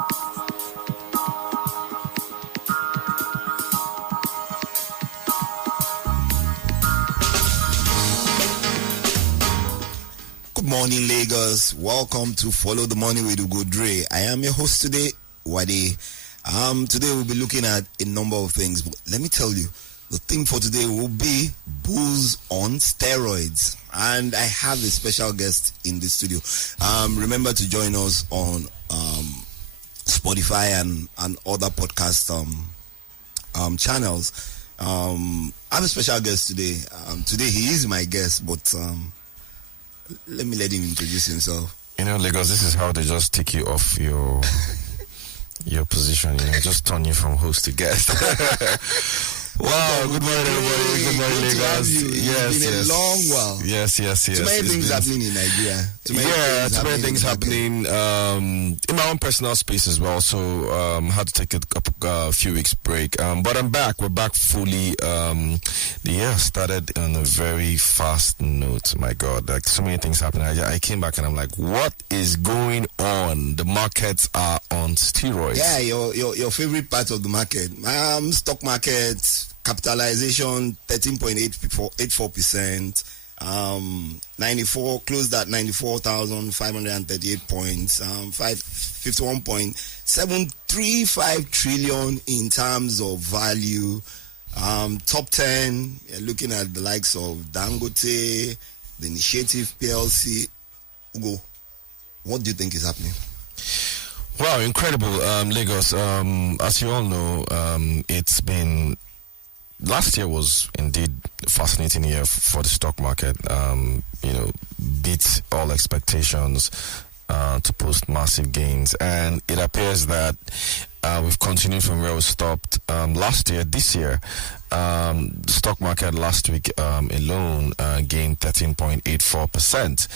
Good morning, Lagos. Welcome to Follow the Money with Ugodre. I am your host today, Wade. Today we'll be looking at a number of things. But let me tell you, the theme for today will be bulls on steroids. And I have a special guest in the studio. Remember to join us on Spotify and other podcast channels. I have a special guest today. Today he is my guest, but let him introduce himself. You know, Lagos, this is how they just take you off your position, just turn you from host to guest. Wow, good morning, everybody. Good morning, Lagos. It's been a long while. Yes. Too many things happening in Nigeria. Too many things happening in my own personal space as well. So had to take a few weeks break. But I'm back. We're back fully. The year started on a very fast note. My God, like so many things happening. I came back and I'm like, what is going on? The markets are on steroids. Yeah, your favorite part of the market. Stock market. Capitalization 13.84%. 94 closed at 94,538 points. 51.735 trillion in terms of value. Top 10. You're looking at the likes of Dangote, the Initiative PLC. Ugo, what do you think is happening? Wow, incredible, Lagos. As you all know, it's been. Last year was indeed a fascinating year for the stock market. Beat all expectations to post massive gains, and it appears that we've continued from where we stopped last year. This year, the stock market last week alone gained 13.84%,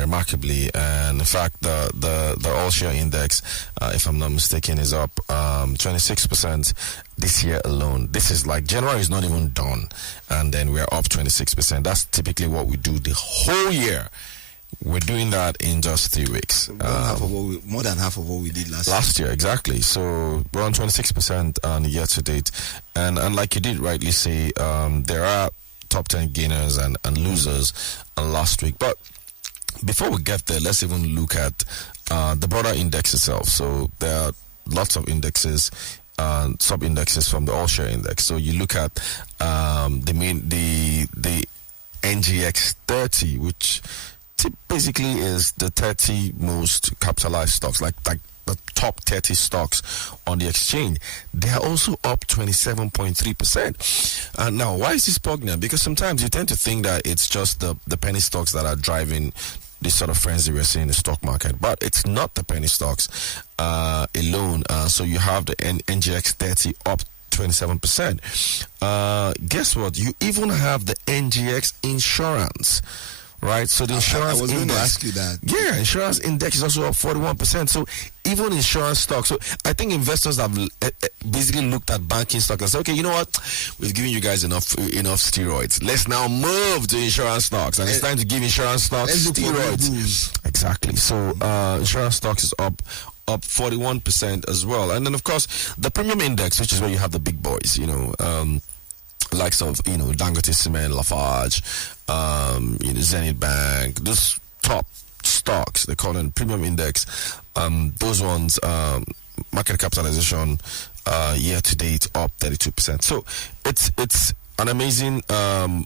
remarkably. And in fact, the all-share index, if I'm not mistaken, is up 26% this year alone. This is like January is not even done, and then we're up 26%. That's typically what we do the whole year. We're doing that in just 3 weeks. More than half of what we did last year. Exactly. So we're on 26% year to date. And like you did rightly say, there are top 10 gainers and losers last week. But before we get there, let's even look at the broader index itself. So there are lots of indexes, sub-indexes from the all-share index. So you look at the NGX 30, which basically is the 30 most capitalized stocks, like the top 30 stocks on the exchange. They are also up 27.3%. Now, why is this poignant? Because sometimes you tend to think that it's just the penny stocks that are driving this sort of frenzy we're seeing in the stock market, but it's not the penny stocks alone. So you have the NGX 30 up 27%. Guess what? You even have the NGX insurance. Right, so the insurance I was index, going to ask you that. Yeah, insurance index is also up 41%. So even insurance stocks. So I think investors have basically looked at banking stocks and said, okay, you know what? We've given you guys enough steroids. Let's now move to insurance stocks, and it's time to give insurance stocks steroids. Exactly. So insurance stocks is up 41% as well, and then of course the premium index, which is where you have the big boys, likes of Dangote Cement, Lafarge, Zenith Bank, those top stocks, they call them premium index. Those ones, market capitalization year to date up 32%. So it's an amazing. I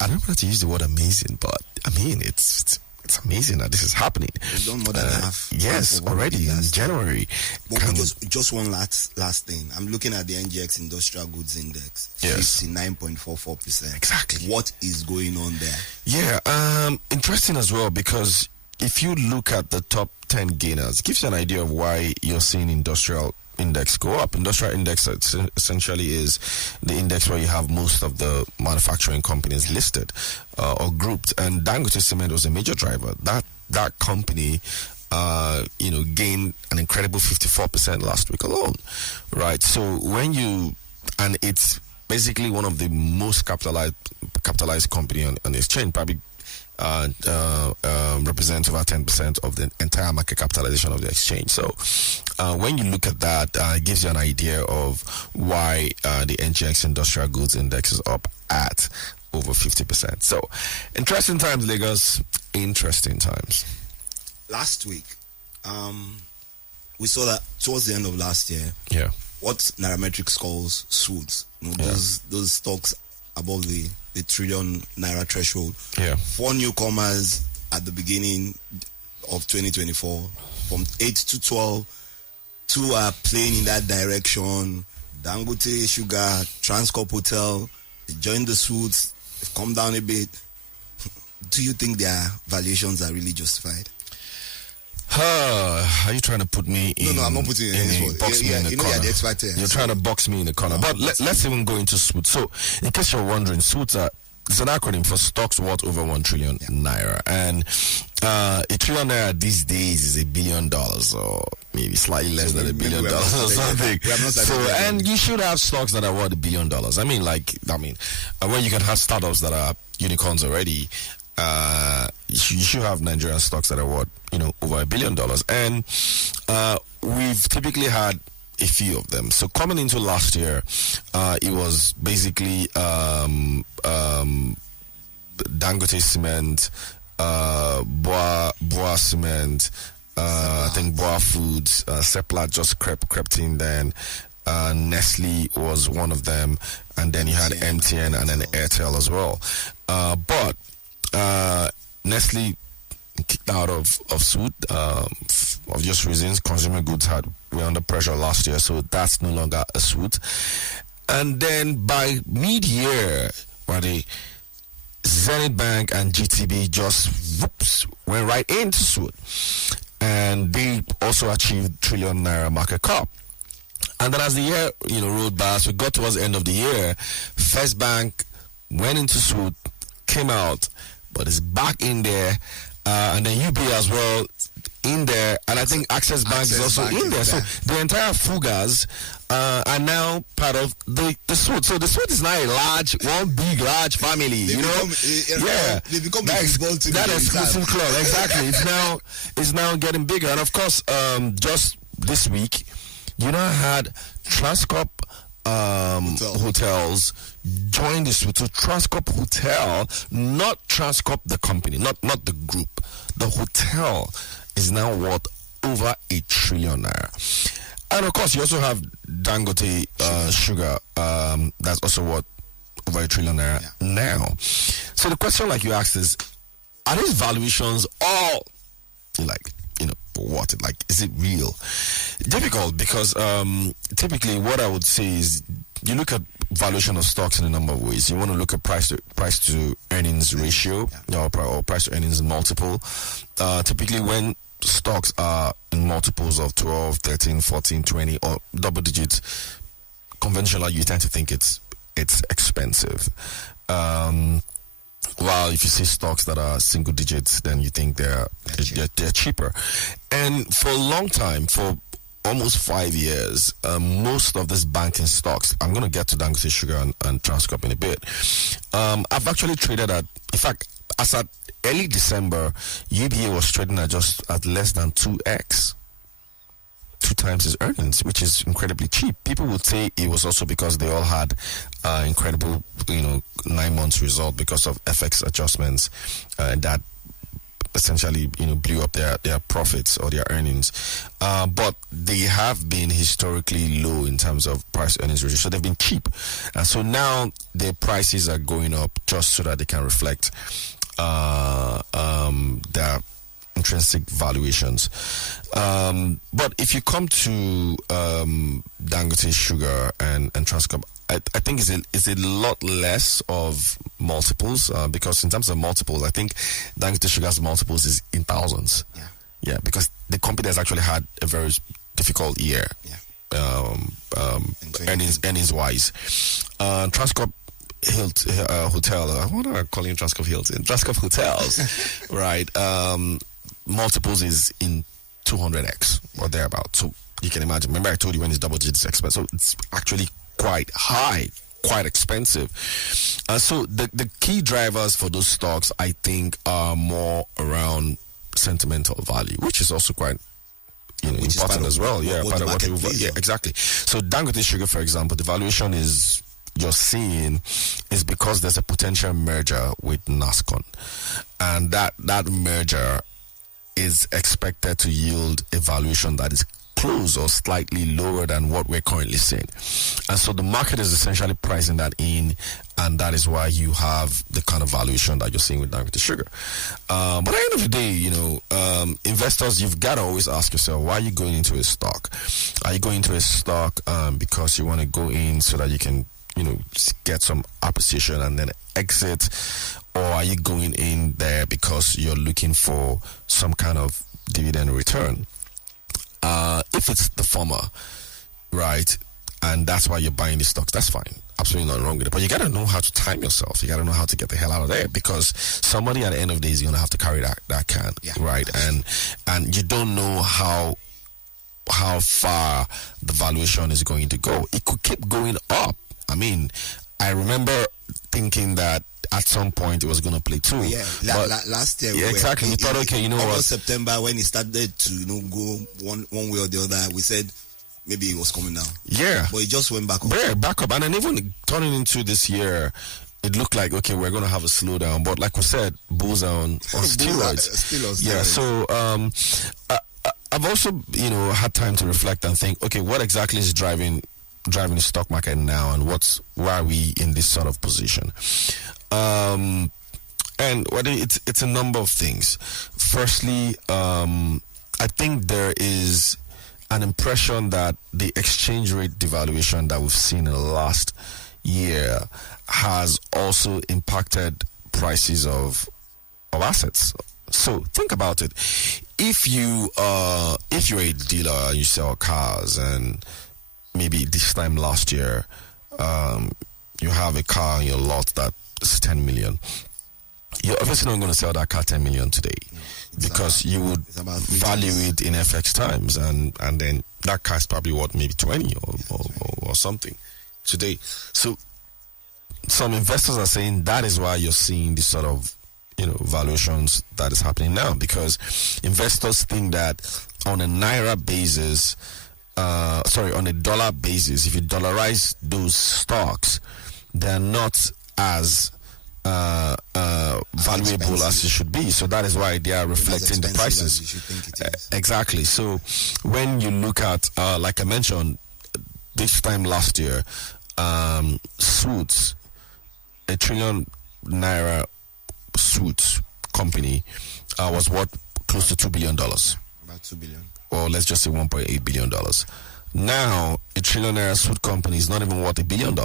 don't want to use the word amazing, but I mean it's amazing that this is happening. We've done more than half. Yes, already in January. But just one last thing. I'm looking at the NGX Industrial Goods Index. Yes. 59.44%. Exactly. What is going on there? Yeah, interesting as well, because if you look at the top 10 gainers, it gives you an idea of why you're seeing industrial index go up. Industrial index essentially is the index where you have most of the manufacturing companies listed or grouped, and Dangote Cement was a major driver. That company gained an incredible 54% last week alone, right? So and it's basically one of the most capitalized company on the exchange, probably represents over 10% of the entire market capitalization of the exchange. So when you look at that, it gives you an idea of why the NGX Industrial Goods Index is up at over 50%. So interesting times, Lagos. Interesting times. Last week, we saw that towards the end of last year, what Nairametrics calls SWOODs, those stocks above the trillion naira threshold. 4 newcomers at the beginning of 2024, from 8 to 12. 2 are playing in that direction. Dangote Sugar, Transcorp Hotel, they joined the SWOODs, they've come down a bit. Do you think their valuations are really justified? Are you trying to put me in? No, I'm not putting you in box me in the corner. You're the expert here. You're trying to box me in the corner. But let's even go into SWOOD. So, in case you're wondering, SWOOD it's an acronym for stocks worth over 1 trillion naira. And a trillion naira these days is $1 billion, or maybe slightly less than $1 billion or something. And you should have stocks that are worth $1 billion. When you can have startups that are unicorns already, you should have Nigerian stocks that are worth, over $1 billion. And we've typically had a few of them. So coming into last year, it was basically Dangote Cement, Boa Cement, I think Boa Foods, Seplat just crept in then. Nestle was one of them, and then you had MTN and then Airtel as well. But Nestle kicked out of SWOOD of just reasons. Consumer goods were under pressure last year, so that's no longer a SWOOD. And then by mid-year, Zenith Bank and GTB just went right into SWOOD, and they also achieved trillion naira market cap. And then as the year rolled by, as we got towards the end of the year, First Bank went into SWOOD, came out, but is back in there, and then UBA as well in there, and I think Access Bank is also in there. So the entire Fugas are now part of the SWOOD. So the SWOOD is now one big large family. They become that exclusive club. Exactly. It's now getting bigger, and of course, just this week, had Transcorp hotels join this SWOOD. So Transcorp Hotel, not Transcorp the company, not the group, the hotel is now worth over 1 trillion naira. And of course, you also have Dangote Sugar, that's also worth over 1 trillion naira now. So the question, like you asked, is: are these valuations all what? Is it real? Difficult, because typically what I would say is you look at valuation of stocks in a number of ways. You want to look at price to earnings ratio, or price to earnings multiple. Typically when stocks are in multiples of 12, 13, 14, 20 or double digits, conventionally you tend to think it's expensive. While if you see stocks that are single digits, then you think they're cheaper. And for a long time, for almost 5 years, most of these banking stocks, I'm going to get to Dangote Sugar and Transcorp in a bit, I've actually traded at, in fact, as at early December, UBA was trading at just at less than 2x. 2 times his earnings, which is incredibly cheap. People would say it was also because they all had incredible, 9 months result because of FX adjustments that essentially, blew up their profits or their earnings. But they have been historically low in terms of price earnings ratio, so they've been cheap. And so now their prices are going up just so that they can reflect their intrinsic valuations. But if you come to Dangote Sugar and Transcorp, I think it's a lot less of multiples, because in terms of multiples, I think Dangote Sugar's multiples is in thousands. Yeah, because the company has actually had a very difficult year, earnings wise. Transcorp Hotel, what am I calling Transcorp Hilton? Transcorp Hotels, right? Multiples is in 200x or thereabout. So you can imagine. Remember, I told you when it's double digits expert. So it's actually quite high quite expensive. So the key drivers for those stocks, I think, are more around sentimental value, which is also quite important as well. Part of what exactly. So Dangote Sugar, for example, the valuation you're seeing is because there's a potential merger with NASCON, and that merger is expected to yield a valuation that is close or slightly lower than what we're currently seeing. And so the market is essentially pricing that in, and that is why you have the kind of valuation that you're seeing with Dangote Sugar. But at the end of the day, investors, you've got to always ask yourself, why are you going into a stock? Are you going into a stock because you want to go in so that you can, get some appreciation and then exit? Or are you going in there because you're looking for some kind of dividend return? If it's the former, right, and that's why you're buying the stocks, that's fine. Absolutely nothing wrong with it. But you got to know how to time yourself. You got to know how to get the hell out of there, because somebody at the end of the day is going to have to carry that can, right? And you don't know how far the valuation is going to go. It could keep going up. I mean, I remember thinking that at some point it was going to play too. Yeah, last year. Yeah, exactly. We thought, okay, August, September, when it started to go one way or the other, we said maybe it was coming down. Yeah, but it just went back up. Yeah, back up, and then even turning into this year, it looked like, okay, we're going to have a slowdown. But like we said, bulls are on steroids. Still on steroids. Yeah. So I've also had time to reflect and think, okay, what exactly is driving the stock market now, and why are we in this sort of position? And whether it's a number of things. Firstly, I think there is an impression that the exchange rate devaluation that we've seen in the last year has also impacted prices of assets. So think about it. If you're a dealer and you sell cars, and maybe this time last year, you have a car in your lot that is 10 million. You're obviously not going to sell that car 10 million today, because you would value it in FX times, and then that car is probably worth maybe 20 or something today. So some investors are saying that is why you're seeing this sort of valuations that is happening now, because investors think that on a naira basis, on a dollar basis, if you dollarize those stocks, they're not as valuable as it should be. So that is why they are reflecting the prices. You should think it is. Exactly. So when you look at, like I mentioned, this time last year, Suits, a trillion naira Suits company, was worth close to $2 billion. About $2 billion. Or let's just say $1.8 billion. Now, a trillionaire suit company is not even worth $1 billion.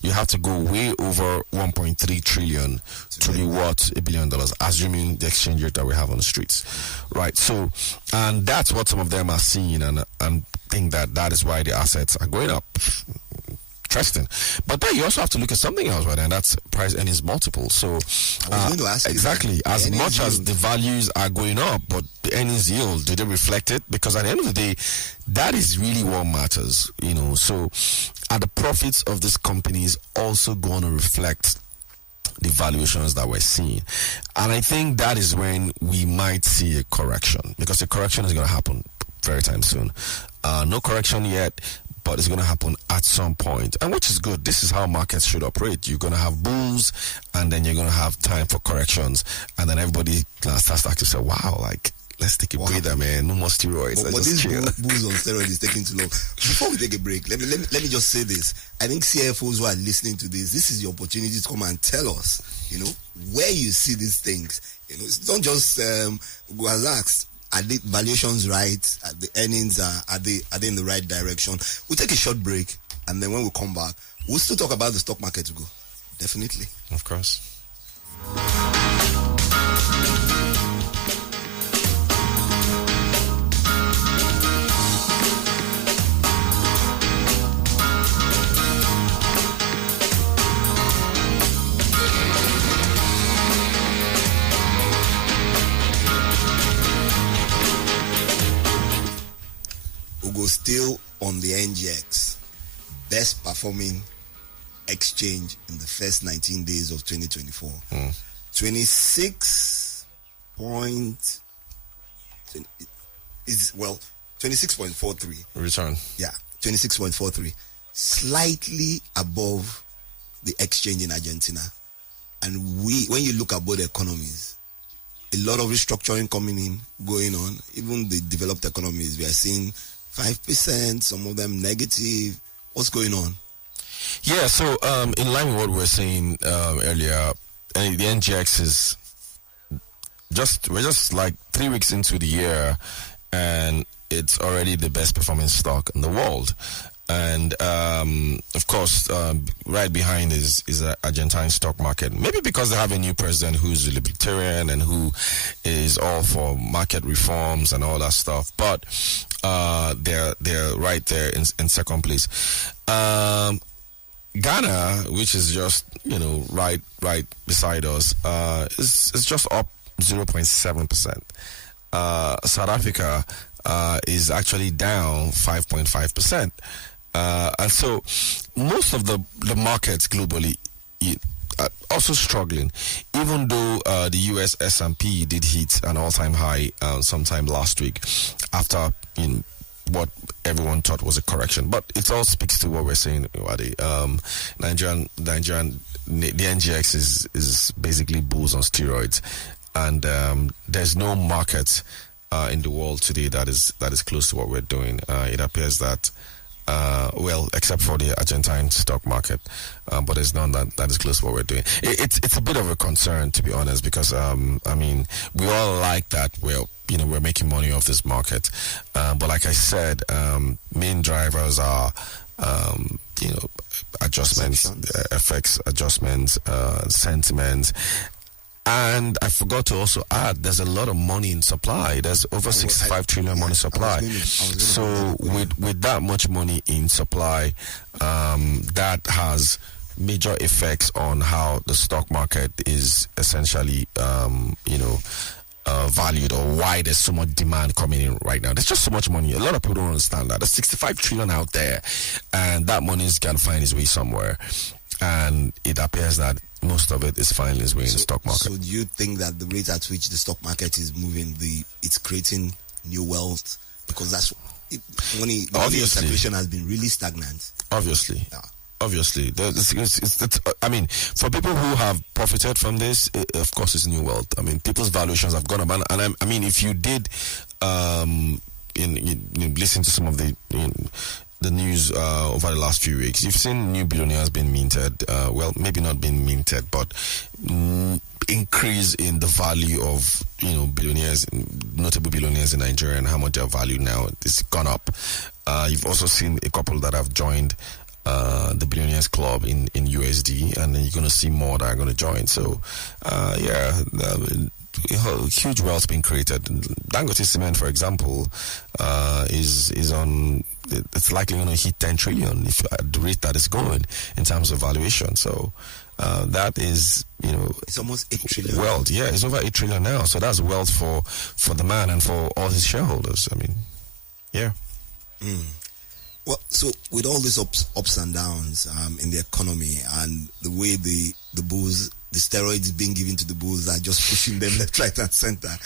You have to go way over 1.3 trillion to be worth $1 billion, assuming the exchange rate that we have on the streets, right? So, and that's what some of them are seeing, and think that is why the assets are going up. Interesting. But then you also have to look at something else, right? And that's price earnings multiple. So I was going to ask exactly, as much as the values are going up, but the earnings yield, do they reflect it? Because at the end of the day, that is really what matters, So are the profits of these companies also going to reflect the valuations that we're seeing? And I think that is when we might see a correction, because the correction is going to happen very time soon. No correction yet, but it's going to happen at some point, and which is good. This is how markets should operate. You're going to have bulls, and then you're going to have time for corrections, and then everybody starts to actually say, wow, like, let's take a breather, man. No more steroids. But this bulls on steroids is taking too long. Before we take a break, let me just say this. I think CFOs who are listening to this is your opportunity to come and tell us, where you see these things. Don't just go relaxed. Are the valuations right? Are the earnings are they in the right direction? We'll take a short break, and then when we come back, we'll still talk about the stock market to go. Definitely. Of course. Still on the NGX, best performing exchange in the first 19 days of 2024. 26 point is 26.43 return. Yeah, 26.43, slightly above the exchange in Argentina. And when you look at both economies, a lot of restructuring going on. Even the developed economies, we are seeing 5%, some of them negative. What's going on? Yeah, so in line with what we were saying earlier, the NGX is we're just like 3 weeks into the year, and it's already the best performing stock in the world. And of course, right behind is the Argentine stock market. Maybe because they have a new president who's a libertarian and who is all for market reforms and all that stuff. But they're right there in second place. Ghana, which is just right beside us, is just up 0.7%. South Africa is actually down 5.5%. And so most of the markets globally are also struggling, even though the US S&P did hit an all-time high sometime last week after what everyone thought was a correction. But it all speaks to what we're saying, Wadi. Nigerian, the NGX is basically bulls on steroids, and there's no market in the world today that is close to what we're doing. It appears that except for the Argentine stock market, but there's none that is close to what we're doing. It's a bit of a concern, to be honest, because we all like that we're making money off this market, but like I said, main drivers are adjustments, FX adjustments, sentiments. And I forgot to also add, there's a lot of money in supply. There's over 65 trillion money supply. So with that much money in supply, that has major effects on how the stock market is essentially, valued, or why there's so much demand coming in right now. There's just so much money. A lot of people don't understand that. There's 65 trillion out there, and that money's got to find its way somewhere. And it appears that most of it is finding its way in the stock market. So do you think that the rate at which the stock market is moving, it's creating new wealth? Because money circulation has been really stagnant. Obviously. Yeah. Obviously. I mean, for people who have profited from this, of course it's new wealth. I mean, people's valuations have gone up. And I mean, if you did listen to some of the news over the last few weeks, you've seen new billionaires being minted. Maybe not being minted, but increase in the value of billionaires, notable billionaires in Nigeria, and how much they're valued now. It's gone up. You've also seen a couple that have joined the Billionaires Club in USD, and then you're going to see more that are going to join. So, huge wealth being created. Dangote Cement, for example, is on. It's likely going to hit 10 trillion if at the rate that it's going in terms of valuation. So that is, it's almost 8 trillion. Wealth, yeah, it's over 8 trillion now. So that's wealth for the man and for all his shareholders. I mean, yeah. Well, so with all these ups and downs in the economy, and the way the bulls, the steroids being given to the bulls are just pushing them left, right, and center.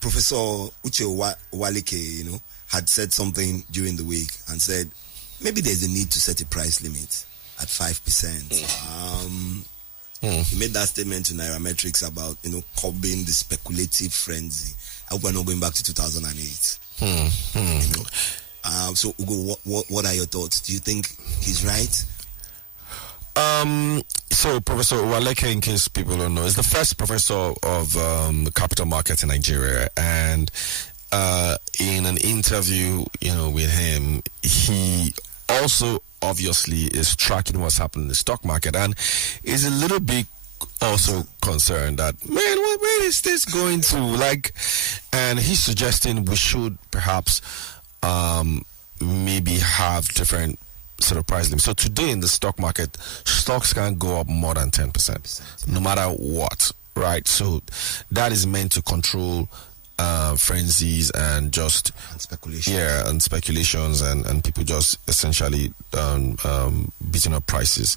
Professor Uche Walike, had said something during the week and said maybe there's a need to set a price limit at 5%. He made that statement to Nairametrics about curbing the speculative frenzy. I hope we're not going back to 2008. So Ugo, what are your thoughts? Do you think he's right? So Professor Waleke, in case people don't know, is the first professor of the capital markets in Nigeria, and in an interview with him, he also obviously is tracking what's happening in the stock market, and is a little bit also concerned that, man, where is this going to? And he's suggesting we should perhaps maybe have different sort of price limits. So today in the stock market, stocks can't go up more than 10%, no matter what, right? So that is meant to control frenzies and just speculation. Yeah, and speculations and people just essentially beating up prices.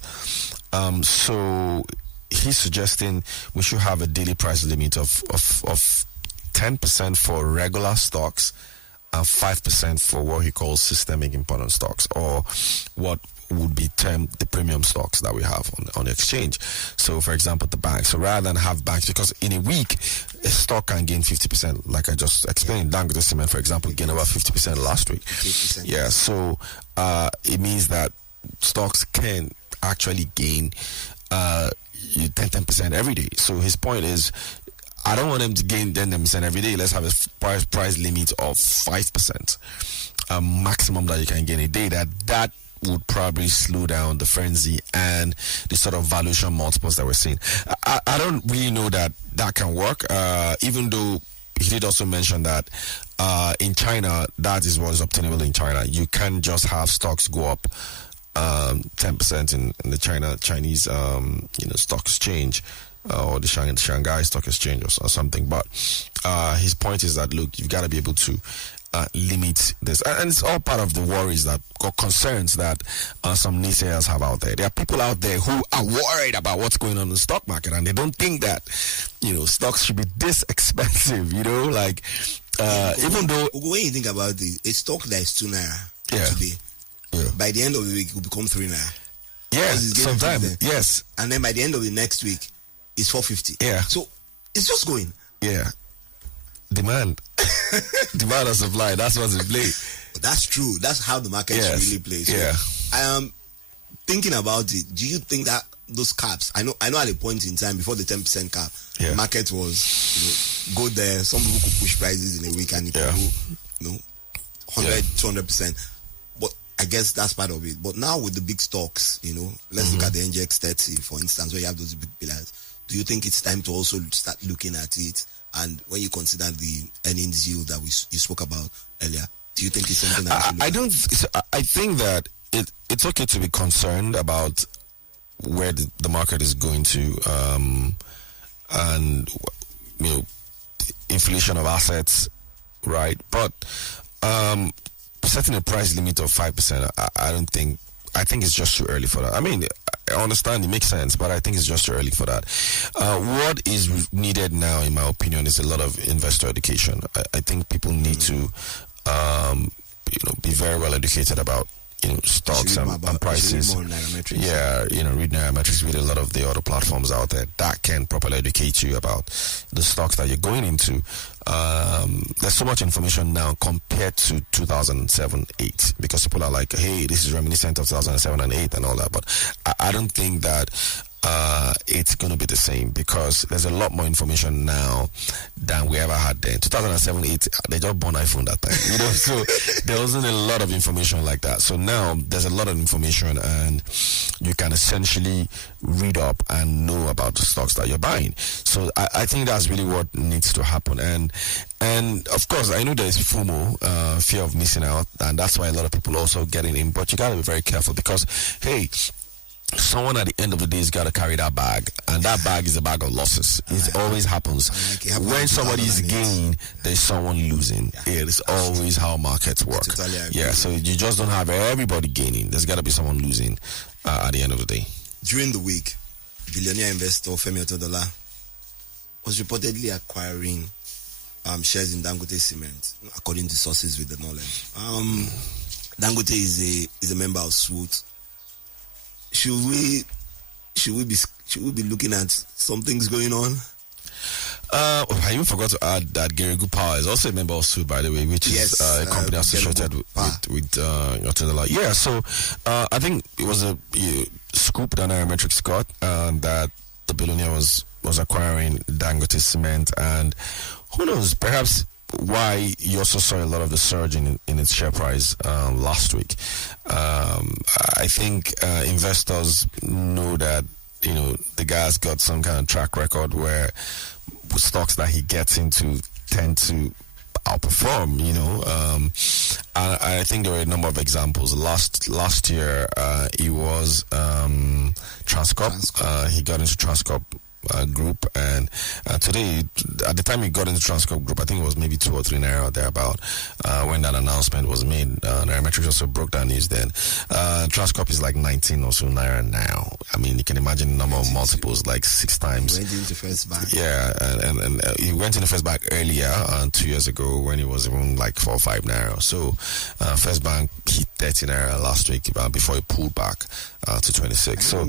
So he's suggesting we should have a daily price limit of 10% for regular stocks and 5% for what he calls systemic important stocks, or what would be termed the premium stocks that we have on the exchange. So, for example, the banks. So rather than have banks, because in a week, a stock can gain 50%, like I just explained. Dangote Cement, for example, gained about 50% last week. 50%. Yeah, so it means that stocks can actually gain 10% every day. So his point is, I don't want them to gain 10% every day. Let's have a price limit of 5%, maximum that you can gain a day. That would probably slow down the frenzy and the sort of valuation multiples that we're seeing. I don't really know that can work, even though he did also mention that in China, that is what is obtainable in China. You can't just have stocks go up 10% in the Chinese stock exchange, or the Shanghai Stock Exchange or something. But his point is that, look, you've got to be able to limit this. And it's all part of the worries that, or concerns that some naysayers have out there. There are people out there who are worried about what's going on in the stock market, and they don't think that, stocks should be this expensive, like, even though... When you think about it, a stock that is 2 naira today, by the end of the week, it will become 3 naira. Yeah, sometimes, yes. And then by the end of the next week, it's 450. Yeah. So it's just going. Yeah. Demand and supply. That's what's in play. That's true. That's how the market really plays. Yeah. I am thinking about it. Do you think that those caps? I know. At a point in time before the 10% cap, the market was go there. Some people could push prices in a week and it could go 100, 200%. But I guess that's part of it. But now with the big stocks, let's look at the NGX 30, for instance, where you have those big pillars. Do you think it's time to also start looking at it? And when you consider the earnings yield that you spoke about earlier, do you think it's something that I think that it's okay to be concerned about where the market is going to, and inflation of assets, right? But setting a price limit of 5%, I think it's just too early for that. I mean, I understand it makes sense, but I think it's just too early for that. What is needed now, in my opinion, is a lot of investor education. I think people need to, be very well educated about stocks and prices. Read more Nairametrics. Yeah, read Nairametrics, read a lot of the other platforms out there that can properly educate you about the stocks that you're going into. There's so much information now compared to 2007-8, because people are like, hey, this is reminiscent of 2007 and 8 and all that. But I don't think that it's going to be the same, because there's a lot more information now than we ever had then. 2007-8, they just bought iPhone that time, so there wasn't a lot of information like that. So now there's a lot of information, and you can essentially read up and know about the stocks that you're buying. So I think that's really what needs to happen. And of course, I know there's FOMO, fear of missing out, and that's why a lot of people also getting in. But you got to be very careful, because, hey, someone at the end of the day has got to carry that bag, and that bag is a bag of losses. It always happens. When somebody's gaining, there's someone losing. It is always how markets work. So you just don't have everybody gaining. There's got to be someone losing at the end of the day. During the week, billionaire investor Femi Otedola was reportedly acquiring shares in Dangote Cement, according to sources with the knowledge. Dangote is a member of SWOT. Should we be looking at some things going on? I even forgot to add that Gary Power is also a member of SWOT, by the way, which is a company associated with Otedola. Yeah, so I think it was a scoop that Nairametrics got, that the billionaire was acquiring Dangote Cement, and who knows, perhaps why you also saw a lot of the surge in its share price last week. I think investors know that the guy's got some kind of track record where stocks that he gets into tend to outperform. And I think there were a number of examples. Last year, it was Transcorp. He got into Transcorp group, and today, at the time he got into Transcorp Group, I think it was maybe 2 or 3 naira thereabout. When that announcement was made, Nairametrics also broke down news then. Transcorp is like 19 or so naira now. I mean, you can imagine the number of multiples, like 6 times. He went into First Bank. Yeah, and he went into First Bank earlier, 2 years ago, when he was even like 4 or 5 naira. So First Bank hit 30 naira last week before he pulled back to 26. So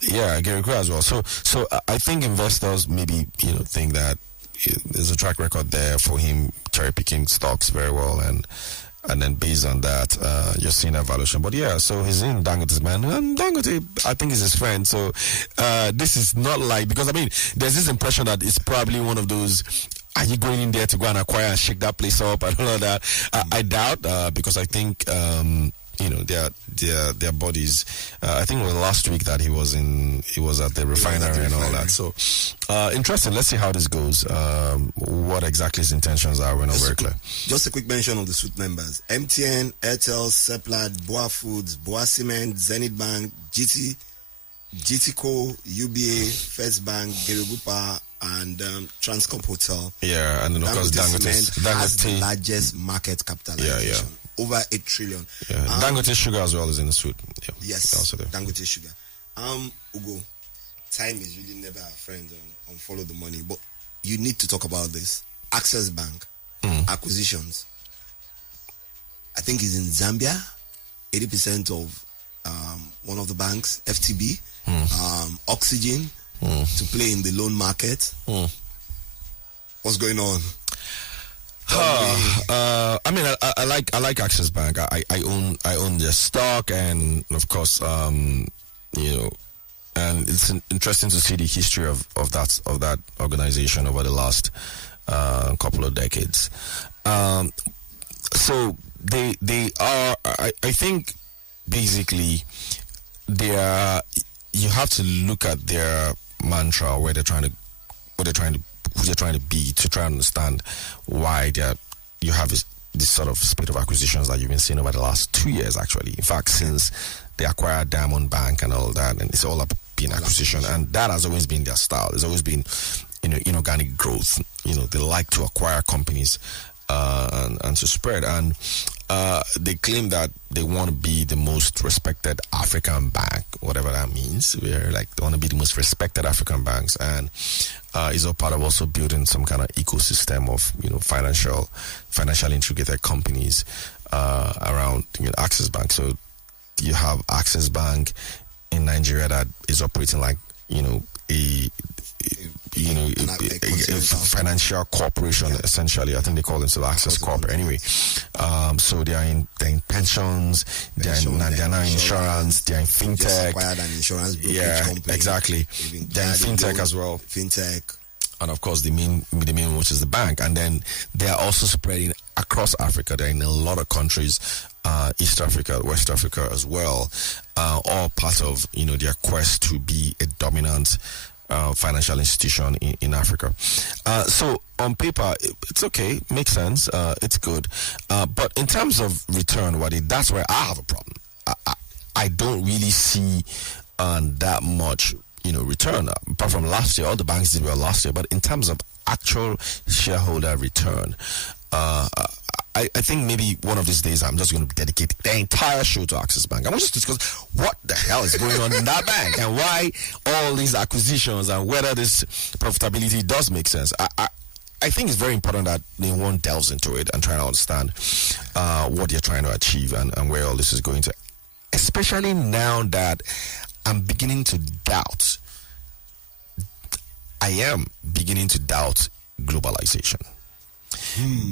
yeah, Geregu as well. So I think investors maybe think that there's a track record there for him cherry picking stocks very well, and then based on that, you're seeing a valuation. But yeah, so he's in Dangote's man, and Dangote, I think, is his friend. So this is not like, because I mean, there's this impression that it's probably one of those, are you going in there to go and acquire and shake that place up and all of that? I doubt, because I think their bodies. I think it was last week that he was at the refinery and all that. So interesting. Let's see how this goes. What exactly his intentions are, we're not very clear. Just a quick mention of the suit members: MTN, Airtel, Seplat, Boa Foods, Boa Cement, Zenith Bank, GTCO, UBA, First Bank, Geregupa, and Transcorp Hotel. Yeah, and then of course Dangote has the largest market capitalization. Yeah. Over 8 trillion. Yeah. Dangote Sugar as well is in the suite. Yeah. Yes, Dangote Sugar. Ugo, time is really never a friend on Follow the Money, but you need to talk about this. Access Bank acquisitions. I think it's in Zambia. 80% of one of the banks, FTB, Oxygen, to play in the loan market. What's going on? I mean, I like Access Bank. I own their stock, and of course, and it's interesting to see the history of that organization over the last couple of decades. So they are. I think basically you have to look at their mantra, where they're trying to who they're trying to be, to try and understand why you have this sort of spate of acquisitions that you've been seeing over the last 2 years, actually. In fact, since they acquired Diamond Bank and all that, and it's all been acquisition, and that has always been their style. It's always been, inorganic growth. They like to acquire companies and to spread. And they claim that they want to be the most respected African bank, whatever that means. They want to be the most respected African banks, and is all part of also building some kind of ecosystem of financially integrated companies around Access Bank. So you have Access Bank in Nigeria that is operating like a financial corporation, essentially. I think they call themselves Access Corp anyway. So they're in pensions, they're now in insurance, they're in fintech. Just acquired an insurance brokerage company. Exactly. They're in fintech as well. Fintech. And of course the main which is the bank. And then they are also spreading across Africa. They're in a lot of countries, East Africa, West Africa as well, all part of their quest to be a dominant financial institution in Africa. So on paper, it's okay, makes sense, it's good. But in terms of return, that's where I have a problem. I don't really see that much, return. Apart from last year, all the banks did well last year. But in terms of actual shareholder return, I think maybe one of these days I'm just going to dedicate the entire show to Access Bank. I want to just discuss what the hell is going on in that bank, and why all these acquisitions, and whether this profitability does make sense. I think it's very important that one delves into it and try to understand what you're trying to achieve and where all this is going to. Especially now that I'm beginning to doubt. I am beginning to doubt globalization.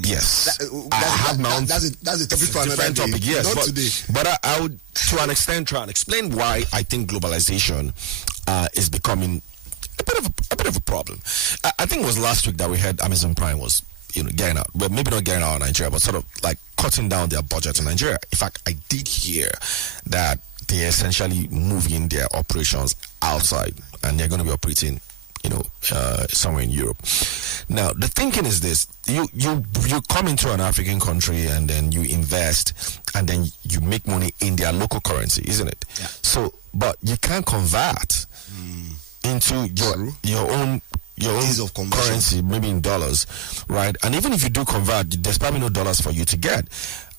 Yes, I have my own. That's a topic for another topic. Yes, not today. But I would, to an extent, try and explain why I think globalization is becoming a bit of a problem. I think it was last week that we heard Amazon Prime was getting out, well, maybe not getting out of Nigeria, but sort of like cutting down their budget in Nigeria. In fact, I did hear that they're essentially moving their operations outside, and they're going to be operating somewhere in Europe. Now, the thinking is this: you come into an African country and then you invest, and then you make money in their local currency, isn't it? Yeah. So, but you can't convert into your own of currency, maybe in dollars, right? And even if you do convert, there's probably no dollars for you to get.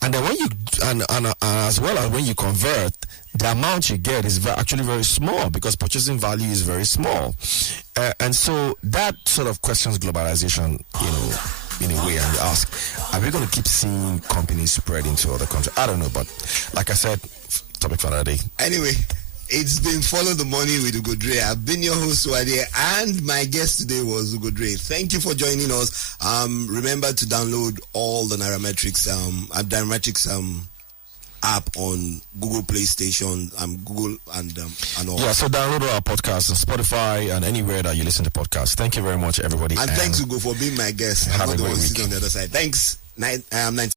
And then when you and as well as when you convert, the amount you get is actually very small because purchasing value is very small, and so that sort of questions globalization, in a way. And you ask, are we going to keep seeing companies spread into other countries? I don't know, but like I said, topic for another day. Anyway. It's been Follow the Money with Ugodre. I've been your host, Wade, and my guest today was Ugodre. Thank you for joining us. Remember to download all the Nairametrics app on Google Play Station, Google and all. Yeah, so download our podcast on Spotify and anywhere that you listen to podcasts. Thank you very much, everybody. And thanks, Ugo, for being my guest. Have I'm a not the great one week. sitting on the other side. Thanks.